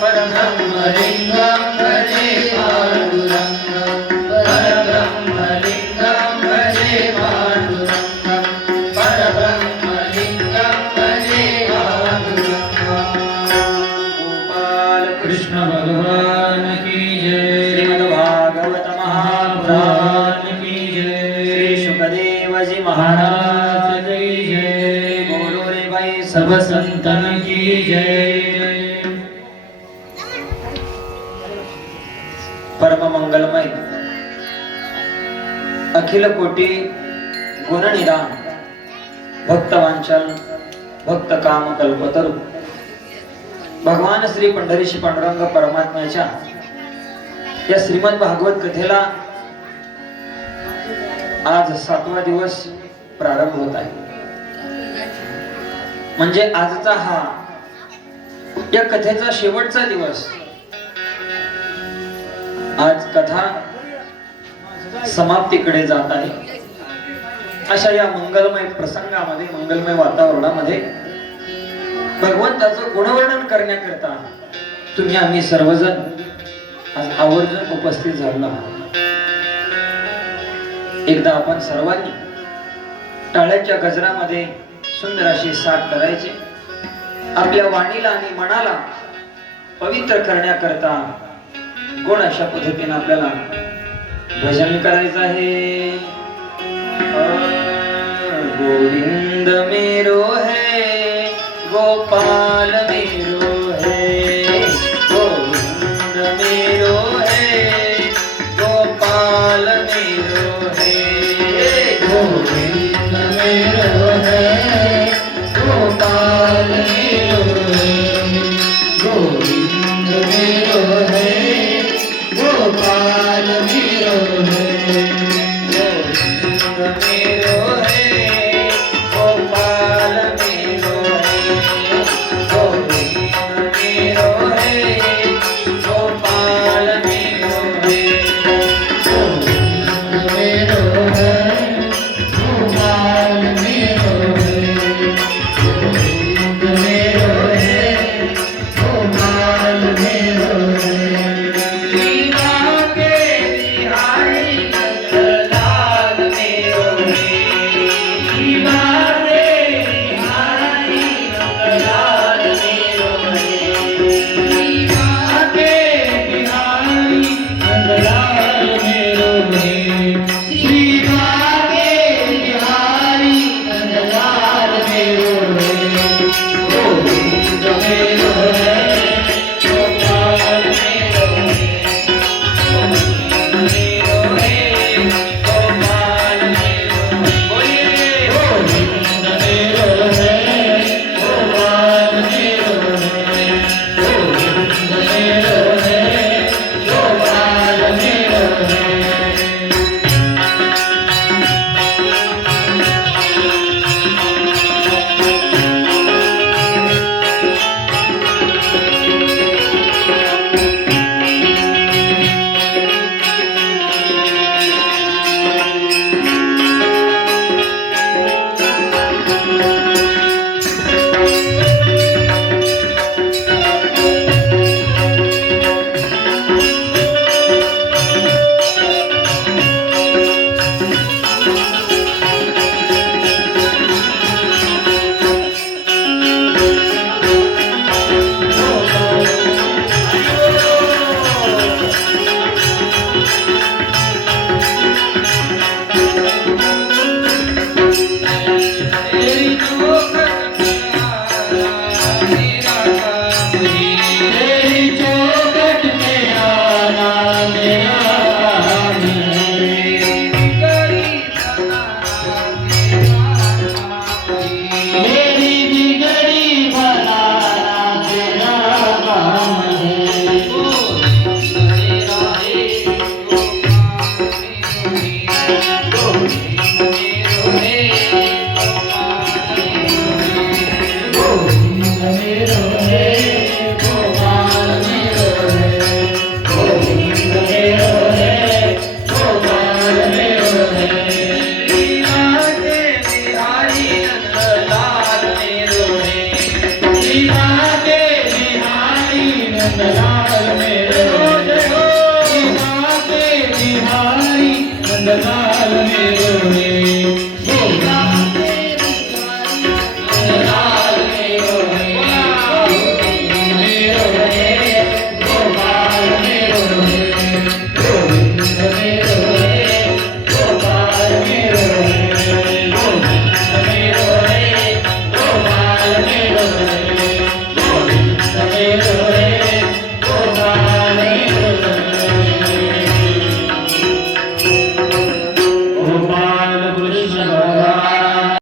परब्रह्मलिंगं भजे पांडुरंगं परब्रह्मलिंगं भजे पांडुरंगं परब्रह्मलिंगं भजे पांडुरंगं। गोपाल कृष्ण भगवान की जय। श्रीमद्भागवत महापुराण की जय। श्री सुखदेव जी महाराज की जय। बोलो रे भाई सब संतन की जय। परम मंगलमय अखिल कोटी गुणनिधान भक्तवांचन भक्त काम कल्पतरू भगवान श्री पंढरीशी पांडुरंग परमात्म्याच्या या श्रीमद भागवत कथेला आज 7वा दिवस प्रारंभ होत आहे। म्हणजे आजचा हा या कथेचा शेवटचा दिवस। आज कथा समाप्तीकडे जात आहे। अशा या मंगलमय प्रसंगामध्ये मंगलमय वातावरणामध्ये भगवंताचं गुणवर्णन करण्याकरता तुम्ही आम्ही सर्वजण आज आवर्जून उपस्थित झालो आहोत। एकदा आपण सर्वांनी टाळ्याच्या गजरामध्ये सुंदर अशी साथ करायची। आपल्या वाणीला आणि मनाला पवित्र करण्याकरता गोड अशा पद्धतीने आपल्याला भजन करायचं आहे। गोविंद मेरो है गोपाल मेरो है गोविंद मेरो है गोपाल मेरो है गोविंद मेरो है गोपाल मेरो है गोविंद मेरो है गोपाल मेरो है गोविंद मेरो है गोपाल मेरो है गोविंद मेरो है गोपाल मेरो है गोविंद मेरो है गोपाल मेरो है गोविंद मेरो है गोपाल मेरो है। चला